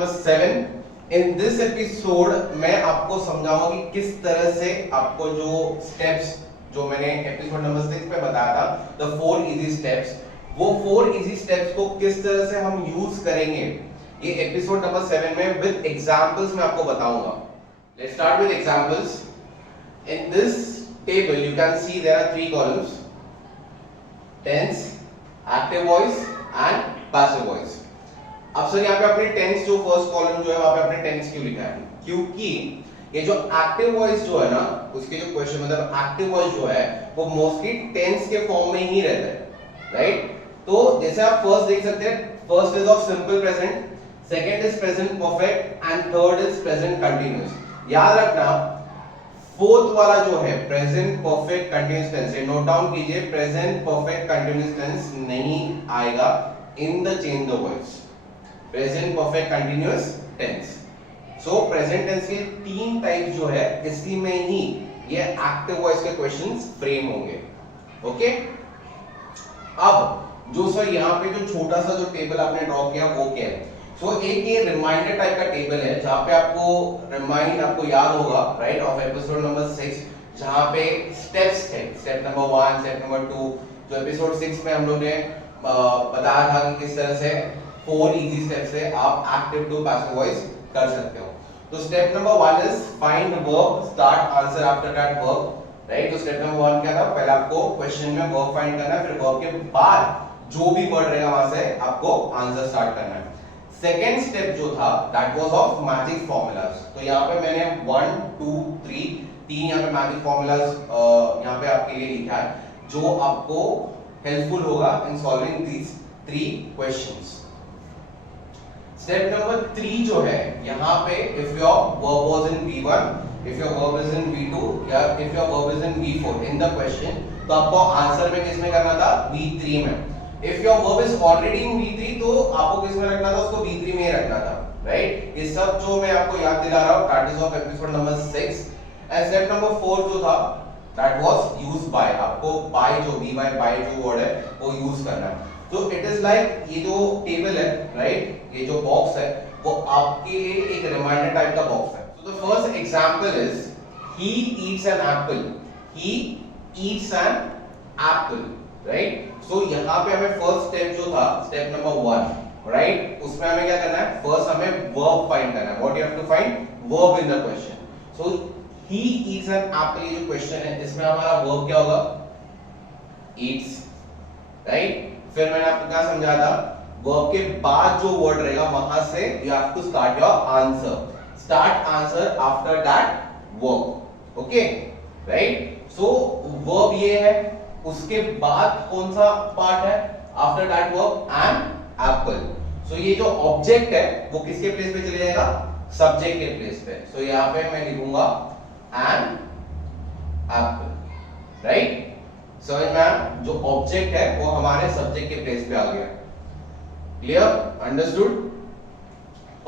Number 7। In this episode मैं आपको समझाऊंगा कि किस तरह से आपको जो स्टेप्स जो मैंने एपिसोड नंबर 6 पे बताया था, द 4 इजी स्टेप्स, वो 4 इजी स्टेप्स को किस तरह से हम यूज करेंगे ये एपिसोड नंबर 7 में विद एग्जांपल्स मैं आपको बताऊंगा। Let's start with examples. In this table you can see there are 3 columns, tense, active voice and passive voice. अब सर यहाँ पे अपने टेंस जो फर्स्ट कॉलम जो है वहां पे अपने टेंस क्यों लिखा है? क्योंकि ये जो एक्टिव वॉइस जो है ना, उसके जो क्वेश्चन मतलब एक्टिव वॉइस जो है वो मोस्टली टेंस के फॉर्म में ही रहता है, राइट? तो जैसे आप फर्स्ट देख सकते हैं, first is of simple present, second is present perfect and third is present continuous. याद रखना फोर्थ वाला जो है present perfect continuous tense, note down कीजिए, प्रेजेंट परफेक्ट कंटीन्यूअस टेंस नहीं आएगा in the change the voice. Present perfect continuous tense. So present tense के 3 type जो है इसी में ही ये एक्टिव वॉइस के क्वेश्चंस फ्रेम होंगे। ओके, अब जो सर यहाँ पे जो छोटा सा जो टेबल आपने ड्रॉ किया वो क्या है? सो एक ये रिमाइंडर टाइप का टेबल है जहां पे आपको याद होगा, राइट, ऑफ एपिसोड नंबर 6, जहां पे स्टेप्स थे, स्टेप नंबर 1, स्टेप नंबर 2, जो एपिसोड 6 में हम लोग ने बताया था कि किस तरह से 4 इजी स्टेप्स से आप एक्टिव टू पैसिव वॉइस कर सकते हो। तो step number 1 is find verb, start answer after that verb, right? तो स्टेप नंबर 1 क्या था? पहले आपको क्वेश्चन में वर्ब फाइंड करना है, फिर वर्ब के बाद जो भी वर्ड रहेगा वहां से आपको आंसर स्टार्ट करना है। सेकेंड स्टेप जो था that was of magic formulas. तो यहाँ पे मैंने 1 2 3 यहाँ पे मैजिक फॉर्मूलाज यहाँ पे आपके लिए लिखा है जो आपको हेल्पफुल होगा in solving these 3 questions. Step number 3 जो है यहाँ पे if your verb was in V1, if your verb is in V2 या if your verb is in V4 in the question, तो आपको आंसर में किस में करना था? V3 में। If your verb is already in V3 तो आपको किस में रखना था? उसको V3 में ही रखना था, राइट? ये सब जो मैं आपको याद दिला रहा हूं that is of episode number 6। And step number 4 जो था दैट वाज यूज बाय, आपको बाय जो बाय जो वर्ड है वो यूज करना है। तो इट इज लाइक ये जो टेबल है, राइट, ये जो बॉक्स है वो आपके लिए एक रिमाइंडर टाइप का बॉक्स है। So the first example is he eats an apple, he eats an apple, right? So यहाँ पे हमें फर्स्ट स्टेप जो था स्टेप नंबर 1, राइट, उसमें हमें क्या करना है? फर्स्ट हमें वर्ब फाइंड करना है। What you have to find? Verb in the question. So he eats an apple, ये जो क्वेश्चन है इसमें हमारा वर्ब क्या होगा? Eats, right? फिर मैंने आपको क्या समझाया था? वर्ब के बाद जो वर्ड रहेगा वहां से you have to start your answer, start answer after that verb. Okay, right? So verb ये है, उसके बाद कौन सा पार्ट है? After that verb an apple. So ये जो ऑब्जेक्ट है वो किसके प्लेस पे चले जाएगा? सब्जेक्ट के प्लेस पे। सो यहाँ पे मैं लिखूंगा एन एप्पल, राइट? समझ में आया? जो ऑब्जेक्ट है वो हमारे सब्जेक्ट के प्लेस पे आ गया। क्लियर? अंडरस्टूड?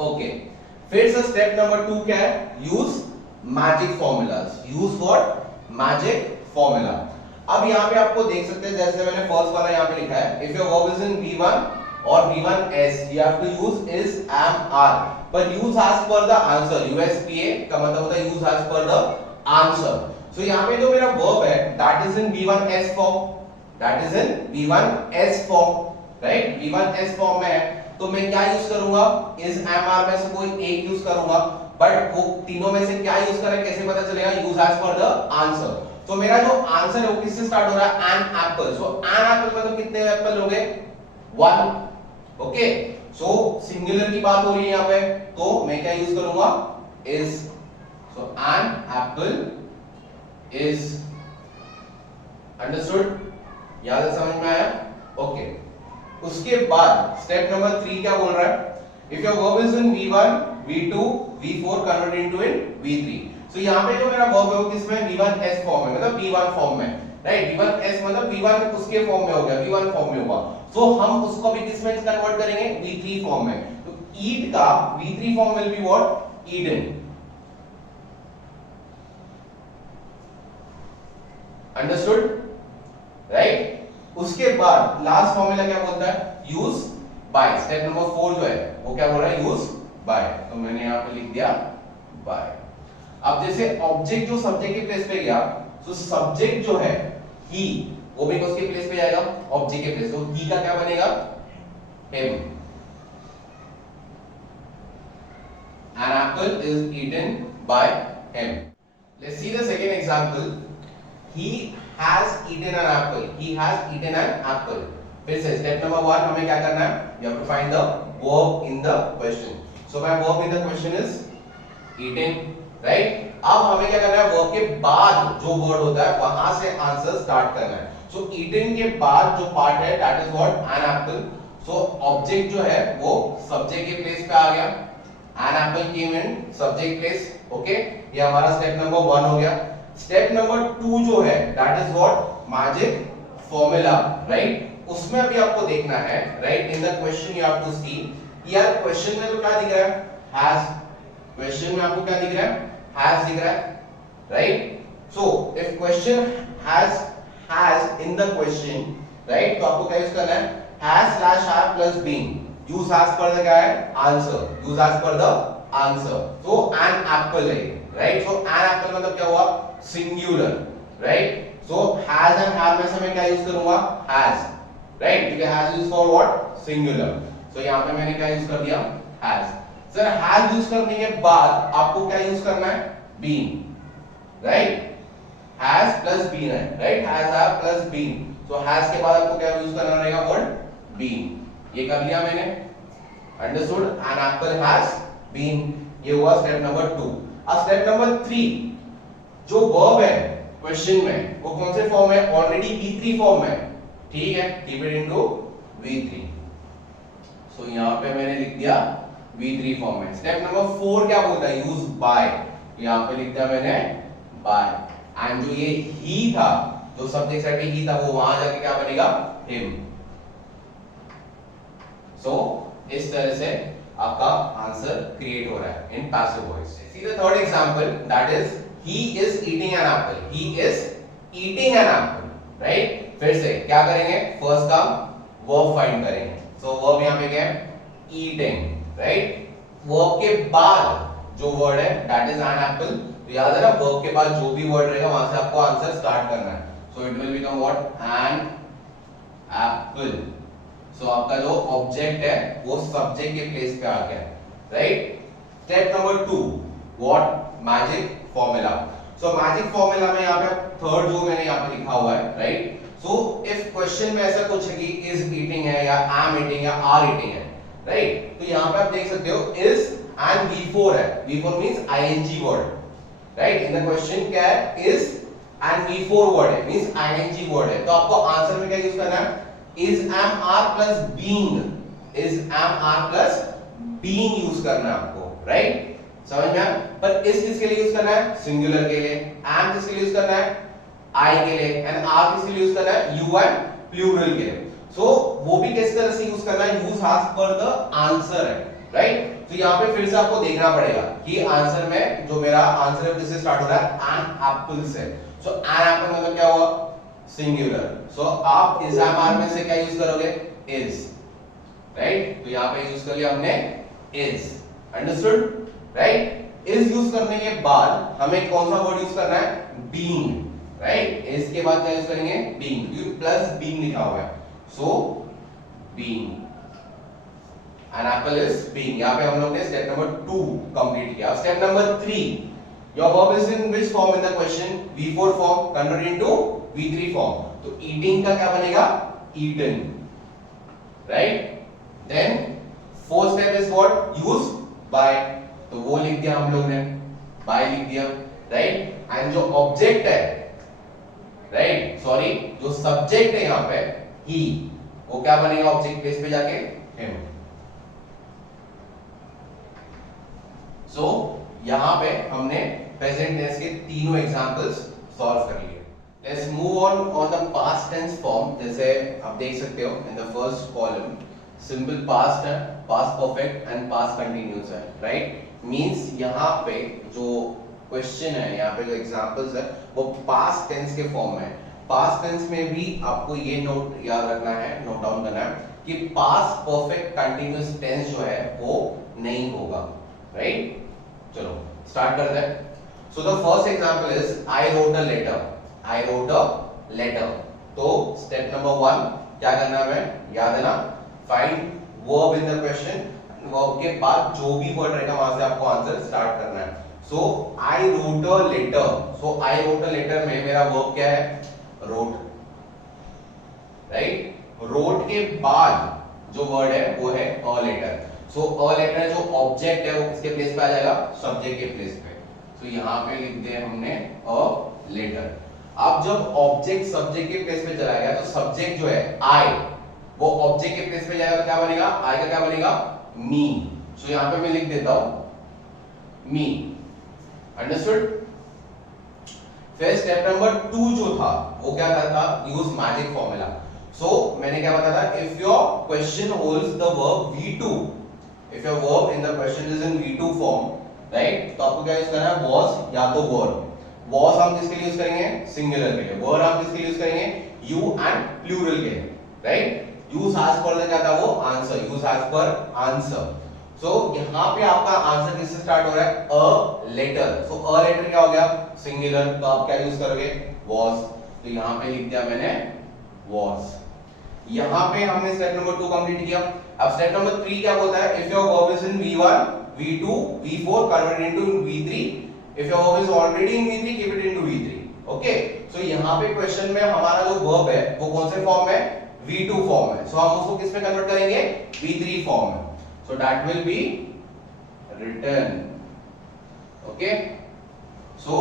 ओके, फिर से स्टेप नंबर 2 क्या है? Use magic formulas. Use what? Magic formula. अब यहाँ पे आपको देख सकते हैं जैसे मैंने फर्स्ट वाला यहाँ पे लिखा है, if your verb is in V1 और V1S you have to use is, am, are, पर use as per the answer, USPA का मतलब होता है use as per the answer। So यहाँ पे जो मेरा verb है that is in V1S form, that is in V1S form, right? V1S form में है तो मैं क्या यूज करूंगा? is, am, are में से कोई एक यूज करूंगा, बट वो तीनों में से क्या यूज करें कैसे पता चलेगा? use as per the answer। तो मेरा जो आंसर है वो किससे स्टार्ट हो रहा है? An apple. So an apple मतलब कितने एप्पल हो गए? 1। ओके, सो सिंगुलर की बात हो रही है यहाँ पे, तो मैं क्या यूज करूंगा? Is. So an apple is. Understood? याद है? समझ में आया? ओके, उसके बाद स्टेप नंबर 3 क्या बोल रहा है? If your verb is in V1, V2, V4 convert into in V3। सो यहाँ पे जो मेरा वर्ब है वो किसमें? V1S फॉर्म में, मतलब V1 फॉर्म में, राइट? V1S मतलब V1 उसके फॉर्म में हो गया, V1 फॉर्म में होगा। सो हम उसको भी किसमें कन्वर्ट करेंगे? V3 फॉर्म में। तो ईट का V3 form will be what? Eden. Understood? Right? उसके बाद लास्ट फॉर्मूला क्या बोलता है? Use by. स्टेप नंबर 4 जो है वो क्या बोल रहा है? यूज बाय, तो मैंने यहाँ पे लिख दिया बाय। अब जैसे ऑब्जेक्ट जो सब्जेक्ट के प्लेस पे गया, तो सब्जेक्ट जो है ही, वो भी उसके प्लेस पे जाएगा ऑब्जेक्ट के प्लेस, तो ही का क्या बनेगा, him. An apple is eaten by him. Let's see the second example. He has eaten an apple. He has eaten an apple. फिर से step number 1 हमें क्या करना है? You have to find the verb in the question. So my verb in the question is eating, right? अब हमें क्या करना है? verb के बाद जो word होता है वहां से आंसर स्टार्ट करना है. So eaten के बाद जो पार्ट है that is what, an apple. So object जो है वो subject के प्लेस पे आ गया. An apple came in subject place. Okay, ये हमारा step number 1 हो गया. Step number 2 जो है that is what, magic formula, right? उसमें अभी आपको देखना है, right? In the question you have to see. यार question में तो क्या दिख रहा है? Has. Question में आपको क्या दिख रहा है? Has दिख रहा है, right? So if question has in the question, right? तो आपको क्या यूज करना है? Has slash have plus been. Use as per the क्या है? Answer. Use as per the answer. So an apple है, right? So an apple मतलब क्या हुआ? Singular, right? So has and have में से मैं क्या यूज करूंगा? Has, right? क्योंकि has use for what? Singular. So यहाँ पे मैंने क्या यूज कर दिया? Has. सर has यूज करने के बाद आपको क्या यूज करना है? Been, right? Has plus been है, right? Has have plus been. So has के बाद आपको क्या यूज करना रहेगा? Word been. ये कर लिया मैंने, understood. An apple has been, ये हुआ स्टेप नंबर 2. अब स्टेप नंबर 3, जो वर्ब है क्वेश्चन में वो कौन से फॉर्म है? ऑलरेडी V3 फॉर्म में, ठीक है, कीप इट इनटू V3. सो यहां पे मैंने लिख दिया V3 फॉर्म में. स्टेप नंबर 4 क्या बोलता है? यूज बाय, यहां पे लिख दिया मैंने बाय. एंड जो ये ही था, जो सब्जेक्ट साइड पे ही था, वो वहां जाके क्या बनेगा? हिम. So, इस तरह से आपका आंसर क्रिएट हो रहा है in passive voice. See the third example, that is he is eating an apple. He is eating an apple, right? फिर से क्या करेंगे? फर्स्ट का verb फाइंड करेंगे. So verb यहाँ पे क्या है? Eating, right? verb के बाद जो वर्ड है that is an apple. तो याद है ना, verb के बाद जो भी वर्ड रहेगा वहां से आपको आंसर स्टार्ट करना है. So it will become what? An apple. So आपका जो ऑब्जेक्ट है वो सब्जेक्ट के प्लेस पे आ गया, right? Step number 2, what? Magic formula. So magic formula में यहाँ पे थर्ड जो मैंने यहाँ पे लिखा हुआ है, राइट? सो इफ क्वेश्चन में ऐसा कुछ है कि इज ईटिंग है या एम ईटिंग या आर ईटिंग है, राइट? तो यहाँ पे आप देख सकते हो इज एंड V4 है. V4 means ING word, right? In the question क्या है? इज एंड V4 वर्ड है, मींस आईएनजी वर्ड है. तो आपको आंसर में क्या यूज करना है? is am are plus being, is am are plus being use करना है आपको, राइट? समझ में आया? पर is किसके लिए यूज करना है? सिंगुलर के लिए. am किसके लिए यूज करना है? I के लिए. and are किसके लिए यूज करना है? you and प्लूरल के लिए. सो वो भी किस तरह से यूज करना है? Use as per the answer है, राइट? तो यहाँ पे फिर से आपको देखना पड़ेगा कि आंसर में जो मेरा आंसर है किससे स्टार्ट हो रहा है? an apple से. सो an apple मतलब क्या हुआ? सिंगुलर. सो आप इस एम आर में से क्या यूज करोगे? Is, right? तो यहाँ पे यूज कर लिया हमने is, understood, right? Is use करने के बाद हमें कौन सा वर्ड यूज करना है? Being, right? इज के बाद क्या यूज करेंगे? बीइंग, क्योंकि प्लस बीइंग लिखा हुआ है. So being, an apple is being. यहाँ पे हम लोग ने स्टेप नंबर 2 कंप्लीट किया. Step number 3, your verb is in which form in the question? V4 form converted into V3 form. तो eating का क्या बनेगा? eaten, right? Then fourth step is what? use by. तो वो लिख दिया हम लोग ने, by लिख दिया, right? and जो object है, right? sorry, जो subject है यहाँ पे he, वो क्या बनेगा object प्लेस पे जाके? him. so यहाँ पे हमने प्रेजेंट टेंस के तीनों एग्जांपल्स सॉल्व कर लिए. Let's move on the past tense form. जैसे आप देख सकते हो in the first column simple past है, past perfect and past continuous है, राइट? मींस यहाँ पे जो क्वेश्चन है, यहाँ पे जो एग्जांपल्स है वो पास्ट टेंस के फॉर्म में है. पास्ट टेंस में भी आपको ये नोट याद रखना है, नोट डाउन करना है कि पास्ट परफेक्ट कंटीन्यूअस टेंस जो है वो नहीं होगा, राइट? चलो स्टार्ट करते हैं. So the first example is I wrote a letter. I wrote a letter. तो स्टेप नंबर 1 क्या करना है हमें, याद है ना, find verb in the question. Verb के बाद जो भी वर्ड रहेगा वहां से आपको आंसर स्टार्ट करना है. So I wrote a letter. So I wrote a letter में मेरा वर्ब क्या है, रोट, राइट? रोट के बाद जो वर्ड है वो है a letter. So a letter जो ऑब्जेक्ट है वो किसके प्लेस पे आ जाएगा, सब्जेक्ट के प्लेस पे. तो यहां पे लिख दिया हमने अ लेटर. अब जब ऑब्जेक्ट सब्जेक्ट के प्लेस पे चला गया तो सब्जेक्ट जो है आई वो ऑब्जेक्ट के प्लेस पे जाएगा तो क्या बनेगा, आई का क्या बनेगा, मी. सो यहां पे मैं लिख देता हूं मी. अंडरस्टूड? फिर स्टेप नंबर 2 जो था वो क्या करता, यूज मैजिक फॉर्मूला. सो मैंने क्या बताया था, if your question holds the verb V2, if your verb in the question is in V2 form, right, तो आपको क्या यूज करना है, was या तो were. was हम किसके लिए यूज करेंगे, सिंगुलर के लिए. were हम किसके लिए यूज करेंगे, you and प्लूरल के लिए, राइट? use as per क्या था वो, आंसर. use as per आंसर. सो यहां पे आपका आंसर किससे स्टार्ट हो रहा है, a letter. So a letter क्या हो गया, सिंगुलर, तो आप क्या यूज करोगे, was. तो यहां पे लिख दिया मैंने was. यहां पे हमने स्टेप नंबर 2 कंप्लीट किया. अब स्टेप नंबर 3 क्या बोलता है, if your verb is in V1, V2, V4 convert it into V3. if your verb is already in V3 keep it into V3. Okay, so यहां पे क्वेश्चन में हमारा जो वर्ब है वो कौन से फॉर्म है, V2 फॉर्म है. सो हम उसको किस में कन्वर्ट करेंगे, V3 फॉर्म में. So that will be written. Okay, so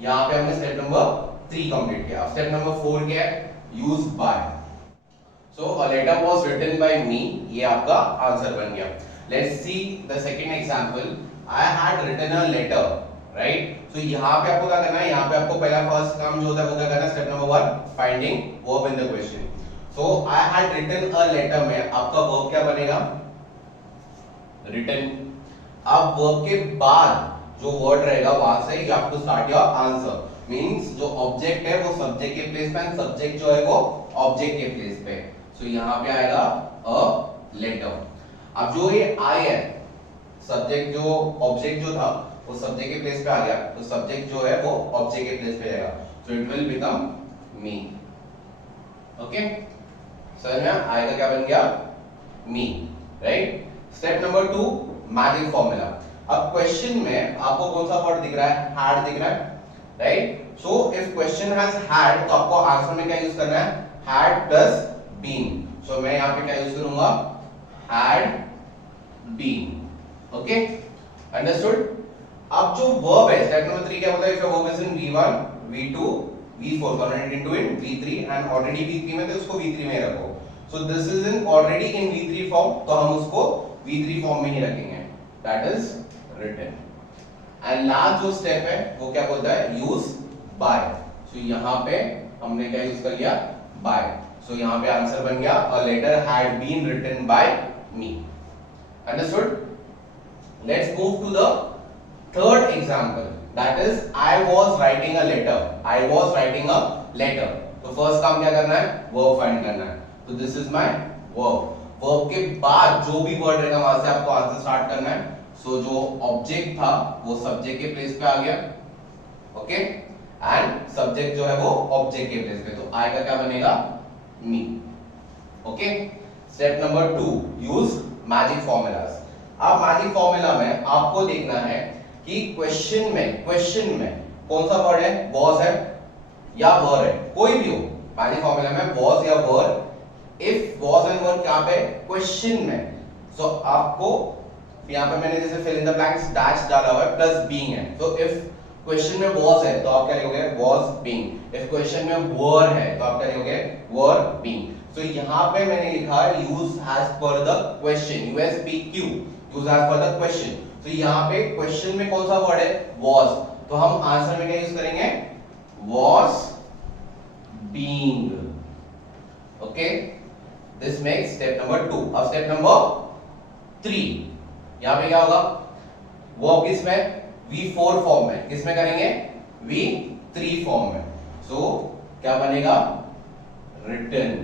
यहां पे हमने स्टेप नंबर 3 कंप्लीट किया. अब स्टेप नंबर 4 क्या है, use by. So a letter was written by me. ये आपका आंसर बन गया. Let's see the second example. I had written a letter, right? So यहाँ पे आपको क्या करना है, यहाँ पे आपको पहला फर्स्ट काम जो होता है वो क्या करना है, step number 1 finding verb in the question. So I had written a letter में आपका वर्ब क्या बनेगा, written. अब वर्ब के बाद जो वर्ड रहेगा वहां से you have to start your answer. Means जो ऑब्जेक्ट है वो सब्जेक्ट के प्लेस पे, सब्जेक्ट जो है वो ऑब्जेक्ट के प्लेस पे. तो यहां पे आएगा अ लेटर. अब जो ये आई है, सब्जेक्ट जो ऑब्जेक्ट जो था वो सब्जेक्ट के प्लेस पे आ गया, तो सब्जेक्ट जो है वो ऑब्जेक्ट के प्लेस पे आएगा. So it will become me. Okay, समझ में आई का क्या बन गया, me, right? Step number 2 magic formula. अब क्वेश्चन में आपको कौन सा वर्ड दिख रहा है, हैड दिख रहा है, right? So if question has had तो आपको आंसर में क्या यूज करना है, हैड प्लस बीन. सो मैं यहां पे क्या यूज करूंगा, had been. Okay, understood? अब जो वर्ब है स्टेप नंबर 3 क्या बोलता है, if your verb is in V1, V2, V4 convert it into in V3 and already V3 में तो उसको V3 में ही रखो. So this is in already in V3 form, तो हम उसको V3 फॉर्म में ही रखेंगे. That is written. And last जो स्टेप है वो क्या बोलता है, यूज बाय. सो यहां पे हमने क्या यूज कर लिया, बाय. So यहाँ पे आंसर बन गया a letter had been written by me. Understood? Let's move to the third example. That is I was writing a letter. I was writing a letter. तो फर्स्ट काम क्या करना है, verb फाइंड करना है. तो this is my verb. verb के बाद जो भी वर्ड रहेगा वहां से आपको आंसर स्टार्ट करना है. So जो ऑब्जेक्ट था वो सब्जेक्ट के प्लेस पे आ गया. ओके, एंड सब्जेक्ट जो है वो ऑब्जेक्ट के प्लेस पे. तो I का क्या बनेगा, me. Okay, step number 2 use magic formulas. अब मैजिक फॉर्मूला में आपको देखना है कि क्वेश्चन में कौन सा वर्ड है, was है या were है, कोई भी हो. मैजिक फॉर्मूला में was या were. If was and were कहां पे, क्वेश्चन में. सो आपको यहां पे मैंने जैसे fill in the blanks dash डाला हुआ है, प्लस बीइंग है. तो इफ क्वेश्चन में was है तो आप क्या लिखोगे, was being. इफ क्वेश्चन में were है तो आप क्या लिखोगे, were being. So यहां पे मैंने लिखा है use as per the question, USPQ, use as per the question. तो यहां पे क्वेश्चन में कौन सा वर्ड है, was. तो हम आंसर में क्या यूज करेंगे, was being. Okay, this makes step number 2. अब स्टेप नंबर 3 यहां पे क्या होगा, वर्ब किसमें, V4 फॉर्म में. किसमें करेंगे, V3 फॉर्म में. सो क्या बनेगा, written.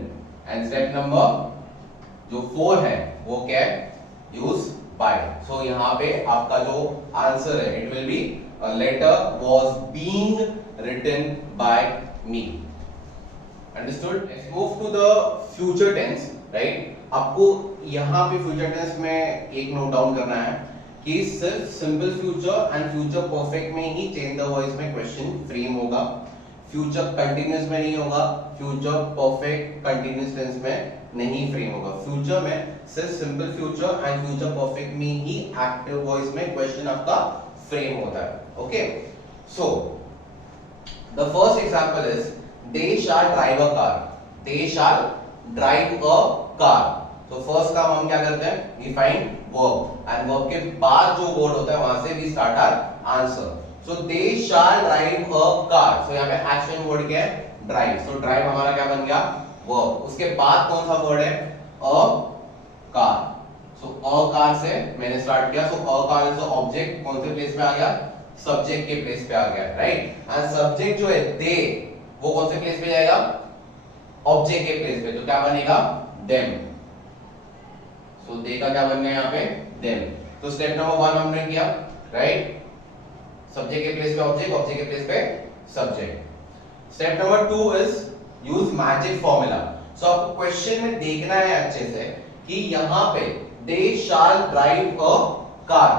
एंड स्टेप नंबर जो 4 है वो क्या है, यूज बाय। सो यहाँ पे आपका जो आंसर है it will be a letter was being written by me. Understood? Let's move to the future tense, right? आपको यहाँ पे फ्यूचर टेंस में एक नोट डाउन करना है कि सिर्फ simple future and future perfect में ही चेंज द वॉइस में क्वेश्चन फ्रेम होगा। फ्यूचर कंटिन्यूअस में नहीं होगा, फ्यूचर परफेक्ट कंटिन्यूअस टेंस में नहीं फ्रेम होगा। फ्यूचर में सिर्फ simple future and future perfect में ही एक्टिव वॉइस में क्वेश्चन आपका फ्रेम होता है। Okay, so the first example is they shall drive a car. They shall drive a car. तो फर्स्ट काम हम क्या करते हैं, we find verb and verb के बाद जो वर्ड होता है वहां से we start our answer. So they shall drive a car. So यहाँ पे एक्शन वर्ड क्या है, ड्राइव। सो ड्राइव हमारा क्या बन गया, वर्ब। उसके बाद कौन सा वर्ड है, अ कार। सो अ कार से मैंने स्टार्ट किया। सो अ कार इज ऑब्जेक्ट, कौन से प्लेस पे आ गया, सब्जेक्ट के प्लेस पे आ गया, राइट? एंड सब्जेक्ट जो है दे, वो कौन से प्लेस पे जाएगा, ऑब्जेक्ट के प्लेस पे। तो क्या बनेगा, देम। सो दे का क्या बन गया यहाँ पे, देम। तो स्टेप नंबर 1 हमने किया, राइट? सब्जेक्ट के प्लेस पे ऑब्जेक्ट, ऑब्जेक्ट के प्लेस पे subject. Step number 2 is use magic formula. So आपको क्वेश्चन में देखना है अच्छे से कि यहाँ पे दे shall drive a car.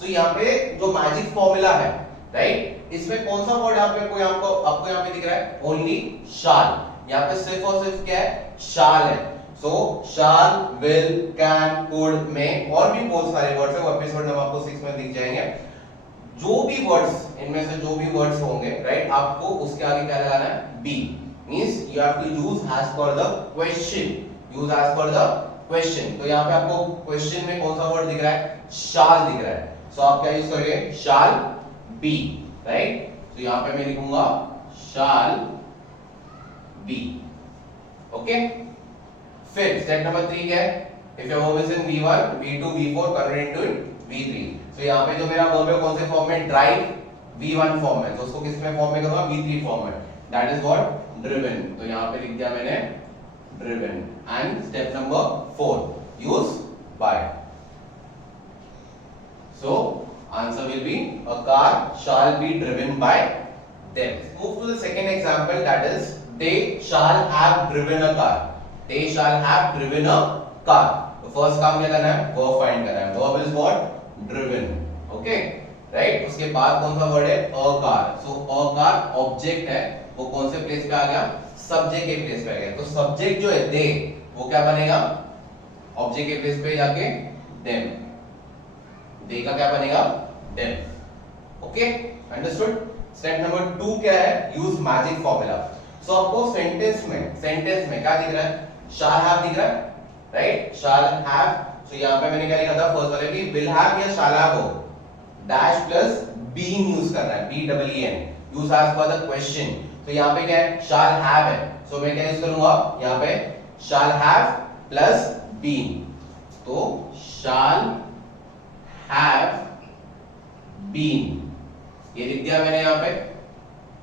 So यहाँ पे जो मैजिक फॉर्मूला है, राइट, इसमें कौन सा वर्ड यहाँ पे कोई आपको यहाँ पे दिख रहा है, ओनली शैल। यहाँ पे सिर्फ और सिर्फ क्या है, शैल है। सो शैल, विल, कैन, कुड, मे और भी बहुत सारे वर्ड्स है, वो एपिसोड नंबर आपको 6 में दिख जाएंगे। जो भी वर्ड्स, इनमें से जो भी वर्ड्स होंगे, राइट, आपको उसके आगे क्या लगाना है, be. Means you have to use as per the question, use as per the question. तो यहाँ पे आपको क्वेश्चन में कौन सा वर्ड दिख रहा है, शैल दिख रहा है। सो आप क्या यूज करोगे, शैल बी, राइट? तो यहाँ पे मैं लिखूंगा शैल बी। ओके, फिर स्टेप नंबर 3 क्या है, if your verb is in V1, V2, V4 convert into V3। तो यहाँ पे जो मेरा वर्ब है कौन से फॉर्म में, ड्राइव, V1 फॉर्म में। तो उसको किस में फॉर्म में करूंगा, V3 फॉर्म में। That is what, driven. तो यहाँ पे लिख दिया मैंने driven. And step number 4 use by. So answer will be a car shall be driven by them. Move to the second example, that is they shall have driven a car. They shall have driven a car. तो first काम क्या करना है, verb find करना है। verb is what, driven. Okay, right? उसके बाद कौन सा वर्ड है, a car. So a car object है, वो कौन से प्लेस पे आ गया, सब्जेक्ट के प्लेस पे आ गया। तो सब्जेक्ट जो है they, वो क्या बनेगा, ऑब्जेक्ट के प्लेस पे जाके them. they का क्या बनेगा, them. Okay, understood? Step number 2 क्या है, यूज मैजिक फॉर्मूला। सो आपको सेंटेंस में क्या दिख रहा है, shall have दिख रहा है, राइट? shall have। सो यहाँ पे मैंने क्या लिखा था, फर्स्ट वाले भी will have या shall have हो, डैश प्लस been यूज करना है, BEEN, use as per the question. तो यहाँ पे क्या है, shall have है। सो मैं क्या यूज करूंगा, यहाँ पे shall have प्लस been। तो shall have been ये लिख दिया मैंने यहाँ पे।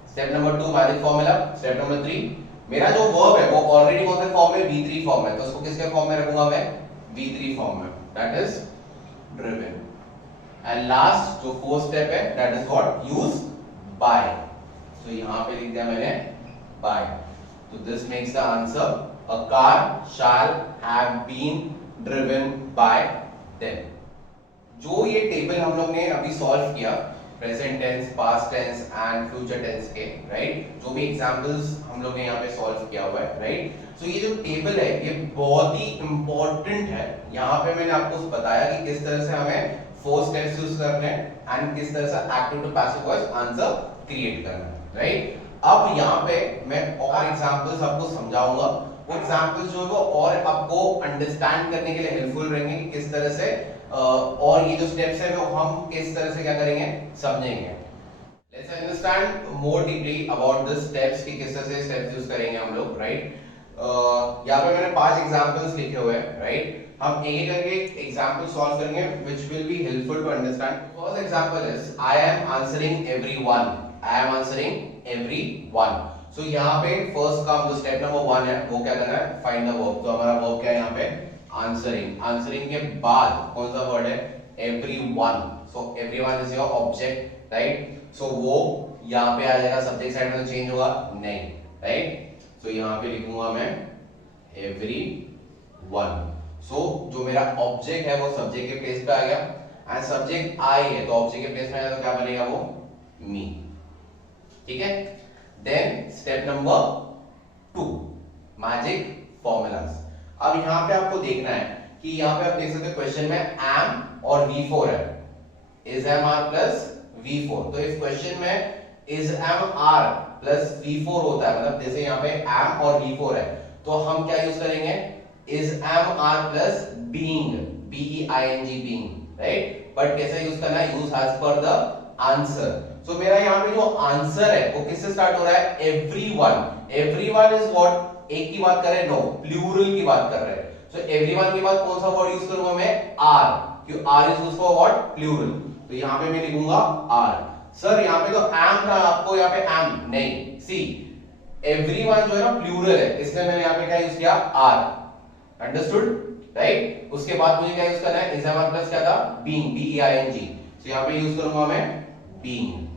Step number 2 magic formula. Step number 3, मेरा जो वर्ब है वो ऑलरेडी कौन से फॉर्म में, V3 फॉर्म में। तो उसको किसके फॉर्म में रखूंगा मैं, V3 फॉर्म में, that is driven. And last जो फोर्थ स्टेप है, that is what, use by. So यहां पे लिख दिया मैंने बाय। तो this makes the answer a car shall have been driven by them. जो ये टेबल हम लोग ने अभी सॉल्व किया, present tense, past tense and future tense के, राइट, जो भी एग्जांपल्स हम लोग ने यहाँ पे सॉल्व किया हुआ है, राइट। सो ये जो टेबल है ये बहुत ही इंपॉर्टेंट है। यहाँ पे मैंने आपको बताया कि किस तरह से हमें 4 स्टेप्स यूज करने हैं एंड किस तरह से active to passive voice answer create करना है, राइट। अब यहाँ पे मैं और एग्जांपल्स आपको समझाऊंगा। वो एग्जांपल्स जो है वो और आपको अंडरस्टैंड करने के लिए हेल्पफुल रहेंगे कि किस तरह से और ये जो स्टेप्स है वो हम किस तरह से क्या करेंगे, समझेंगे। Let's understand more deeply about the steps कि किस तरह से स्टेप्स यूज करेंगे हम लोग, राइट। यहाँ पे मैंने 5 एग्जांपल्स लिखे हुए हैं, राइट। हम एक करके एग्जांपल सॉल्व करेंगे which will be helpful to understand. First example is I am answering everyone. I am answering everyone. So यहाँ पे फर्स्ट काम जो स्टेप नंबर 1 है वो क्या करना है, फाइंड द वर्ब। तो हमारा वर्ब क्या है यहाँ पे, आंसरिंग। आंसरिंग के बाद कौन सा वर्ड है, everyone, so everyone is your object, right? so वो यहाँ पे आ जाएगा, सब्जेक्ट साइड में तो चेंज होगा नहीं, राइट? सो यहाँ पे लिखूंगा मैं everyone. सो जो मेरा ऑब्जेक्ट है वो सब्जेक्ट के प्लेस पे आ गया, एंड सब्जेक्ट आई है तो ऑब्जेक्ट के प्लेस में आया तो क्या बनेगा वो मी. ठीक है. Then step number 2, magic formulas. अब यहाँ पे आपको देखना है कि यहाँ पे आप देख सकते हो क्वेश्चन में एम और V4 है, is am are plus V4. तो इस क्वेश्चन में is am are plus V4 होता है, मतलब जैसे यहाँ पे एम और V4 है तो हम क्या यूज करेंगे, is am are plus being, BEING being, right? But कैसे यूज करना है, use as per the answer. So मेरा यहाँ पे जो आंसर है वो किससे स्टार्ट हो रहा है, एवरीवन. एवरीवन इज व्हाट, एक की बात कर रहे हैं, नो, प्लूरल की बात कर रहे हैं. सो एवरीवन के बाद कौन सा वर्ड यूज करूंगा मैं, आर, क्यों are is used for what, plural. तो यहाँ पे मैं लिखूंगा आर. सर यहाँ पे तो एम था, आपको यहाँ पे एम नहीं, सी एवरीवन जो है ना प्लूरल है, इसलिए मैंने यहाँ पे क्या यूज किया, आर. Understood, right? उसके बाद मुझे क्या यूज करना है, इज एम आर प्लस क्या था, बीइंग, BEING. सो यहाँ पे यूज करूंगा मैं being.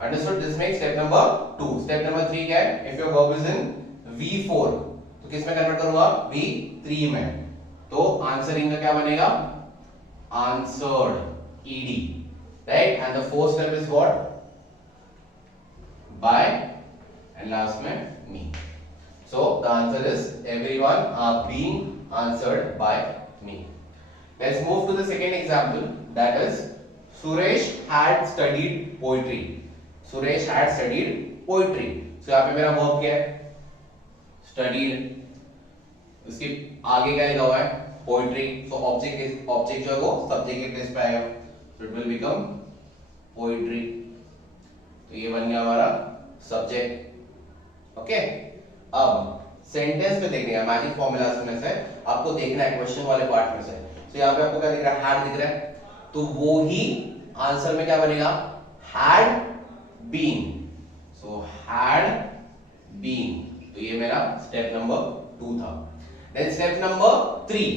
Understood? This makes step number 2. Step number 3 क्या है? If your verb is in V4, तो किस में कन्वर्ट करूंगा, V3 में. तो आंसरिंग का क्या बनेगा, answered, ED, right? And the fourth step is what? By, and last में me. So the answer is everyone are being answered by me. Let's move to the second example. That is Suresh had studied poetry. Suresh had studied poetry. So यहाँ पे मेरा verb क्या है, studied. उसके आगे क्या लिखा हुआ है, poetry. So ऑब्जेक्ट जो है वो सब्जेक्ट के प्लेस पे आएगा. So it will become poetry. तो ये बन गया हमारा सब्जेक्ट. ओके. अब सेंटेंस में देखने का मैजिक फॉर्मूलास में से आपको देखना है क्वेश्चन वाले पार्ट में से. तो यहाँ पे आपको क्या दिख रहा है, had दिख रहा है, तो वो ही आंसर में क्या बनेगा, had been. So had been. तो ये मेरा स्टेप नंबर 2 था. देन स्टेप नंबर 3,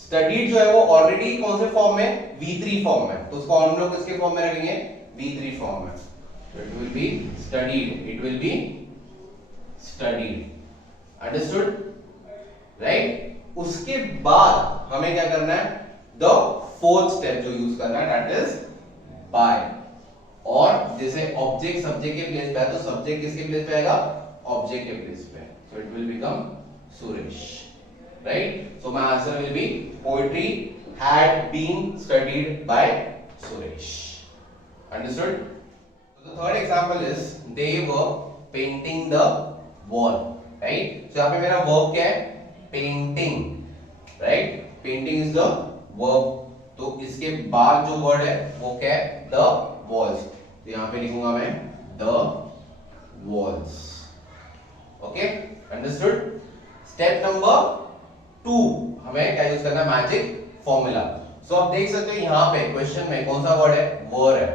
स्टडीड जो है वो ऑलरेडी कौन से फॉर्म में, V3 फॉर्म में, तो उसको हम लोग किसके फॉर्म में रखेंगे, V3 फॉर्म में. So it will be studied, it will be studied. Understood, right? उसके बाद हमें क्या करना है, द फोर्थ स्टेप जो यूज करना है, दैट इज बाय. और जैसे ऑब्जेक्ट सब्जेक्ट के प्लेस पे है तो सब्जेक्ट किसके प्लेस पे आएगा, ऑब्जेक्ट के प्लेस पे. So it will become Suresh, right? So my answer will be poetry had been studied by Suresh. Understood? The third example is they were painting the wall, right? So यहाँ पे मेरा verb क्या है, painting, right? Painting is the verb. तो इसके बाद जो word है वो क्या है, द वॉल्स. तो यहां पे लिखूंगा मैं the walls. Okay, understood? Step number 2 हमें क्या यूज करना है, मैजिक फॉर्मूला. सो आप देख सकते हो यहां पे क्वेश्चन में कौन सा वर्ड है, वर है,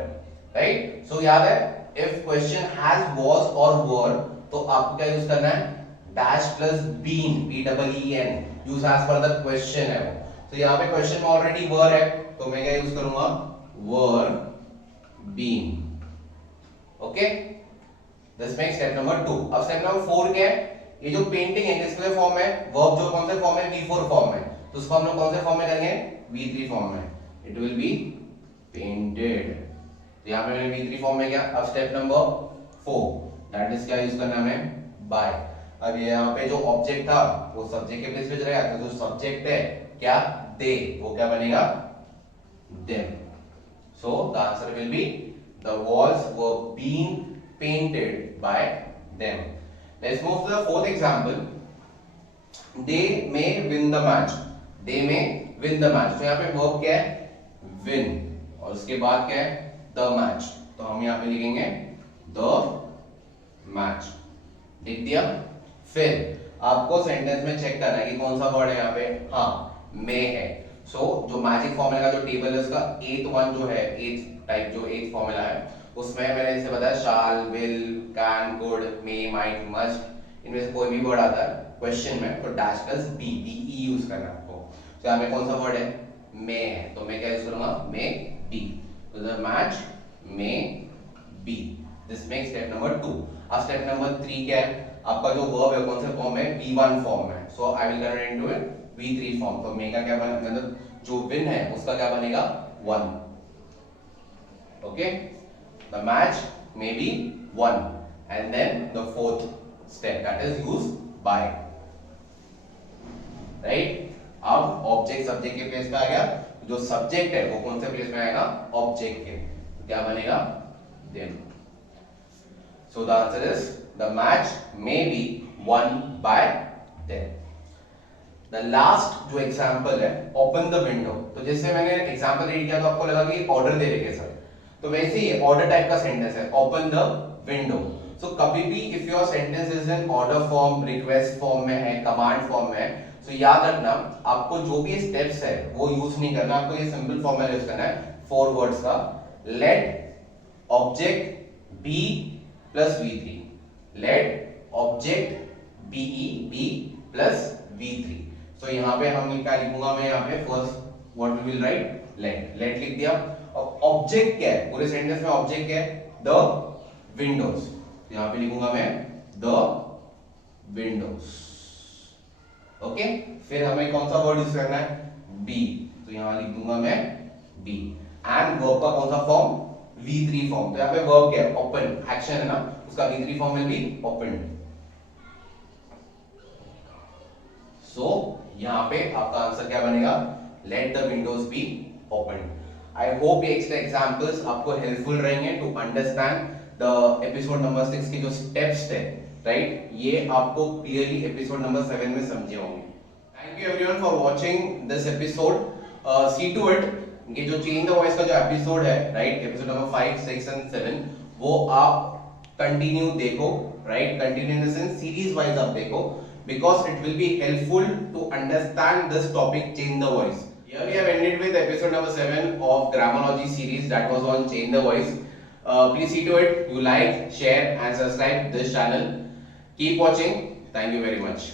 राइट? सो याद है, इफ क्वेश्चन हैज वाज और वर तो आपको क्या यूज करना है, dash plus been, BEEN, use as per the question है. तो यहां पे क्वेश्चन में ऑलरेडी वर है तो मैं क्या यूज करूंगा, were been. Okay, this makes step number 2. अब स्टेप नंबर 4 क्या है, ये जो पेंटिंग है किसके फॉर्म में, वर्ब जो कौन से फॉर्म में, V4 फॉर्म में, तो उसको हम लोग कौन से फॉर्म में करेंगे, V3 फॉर्म में. It will be painted. तो यहां पे मैंने V3 फॉर्म में किया. अब स्टेप नंबर 4, दैट इज क्या यूज करना है हमें, बाय. अब ये यहाँ पे जो ऑब्जेक्ट था वो सब्जेक्ट के प्लेस पे रहेगा, तो जो सब्जेक्ट है क्या, दे, वो क्या बनेगा, them. So the answer will be the walls were being painted by them. Let's move to the fourth example. They may win the match. They may win the match. तो यहाँ पे verb क्या है, win, और उसके बाद क्या है, the match. तो हम यहाँ पे लिखेंगे the match. लिख दिया. फिर आपको सेंटेंस में चेक करना है कि कौन सा वर्ड है यहाँ पे, हाँ may है. सो जो मैजिक फॉर्मूला का जो टेबल है उसका 8th वन जो है, 8th टाइप जो 8th फॉर्मूला है उसमें मैंने जैसे बताया shall, will, can, could, may, might, must, इनमें से कोई भी वर्ड आता है क्वेश्चन में तो dash plus be, BE use करना है आपको. तो यहाँ पे कौन सा वर्ड है, may है, तो मैं क्या यूज करूंगा, may be, तो the match may be, this makes step number 2. अब step number 3 क्या है, आपका जो verb है कौन से फॉर्म में, V1 फॉर्म में, so I will convert into it V3 form, तो may का क्या बनेगा, मतलब जो win है उसका क्या बनेगा, 1. Okay, the match may be 1, and then the fourth step that is use by, right. अब ऑब्जेक्ट सब्जेक्ट के प्लेस पे आ गया, जो सब्जेक्ट है वो कौन से प्लेस में आएगा, ऑब्जेक्ट के, तो क्या बनेगा, then. So the answer is the match may be won by them. The last जो एग्जांपल है, ओपन द विंडो, तो जैसे मैंने एग्जांपल रीड किया तो आपको लगा कि ऑर्डर दे रहे सर, तो वैसे ही ऑर्डर टाइप का सेंटेंस है, ओपन द विंडो. सो कभी भी if your sentence is in order form, request form में है, कमांड फॉर्म में है, तो याद रखना आपको जो भी स्टेप्स है वो यूज नहीं करना, आपको ये सिंपल फॉर्मूला यूज करना है 4 वर्ड्स का, let object be plus V3, let object be plus V3. सो यहाँ पे हम क्या लिखूंगा, मैं यहाँ पे first what we will write, let लिख दिया. और ऑब्जेक्ट क्या है, पूरे सेंटेंस में ऑब्जेक्ट क्या है, द विंडोज, यहाँ पे लिखूंगा मैं द विंडोज. ओके, फिर हमें कौन सा वर्ड यूज करना है, बी, तो यहां लिख दूंगा मैं बी. एंड वर्ब का कौन सा फॉर्म, V3 फॉर्म, तो यहाँ पे वर्ब क्या है, ओपन, एक्शन है ना, उसका V3 form will be open. So यहाँ पे आपका आंसर क्या बनेगा, let the windows be open. I hope ये एक्स्ट्रा एग्जांपल्स आपको हेल्पफुल रहेंगे to understand the episode number 6 की जो स्टेप्स है, राइट, ये आपको क्लियरली एपिसोड नंबर 7 में समझे होंगे. Thank you everyone for watching this episode. See to it, ये जो चेंज द वॉइस का जो एपिसोड है, राइट, एपिसोड नंबर 5, 6 एंड 7, वो आप कंटिन्यू देखो, right, continue in the sense series wise आप देखो, because it will be helpful to understand this topic, change the voice. Here we have ended with episode number 7 of Grammarology series that was on change the voice. Please see to it you like, share and subscribe this channel. Keep watching. Thank you very much.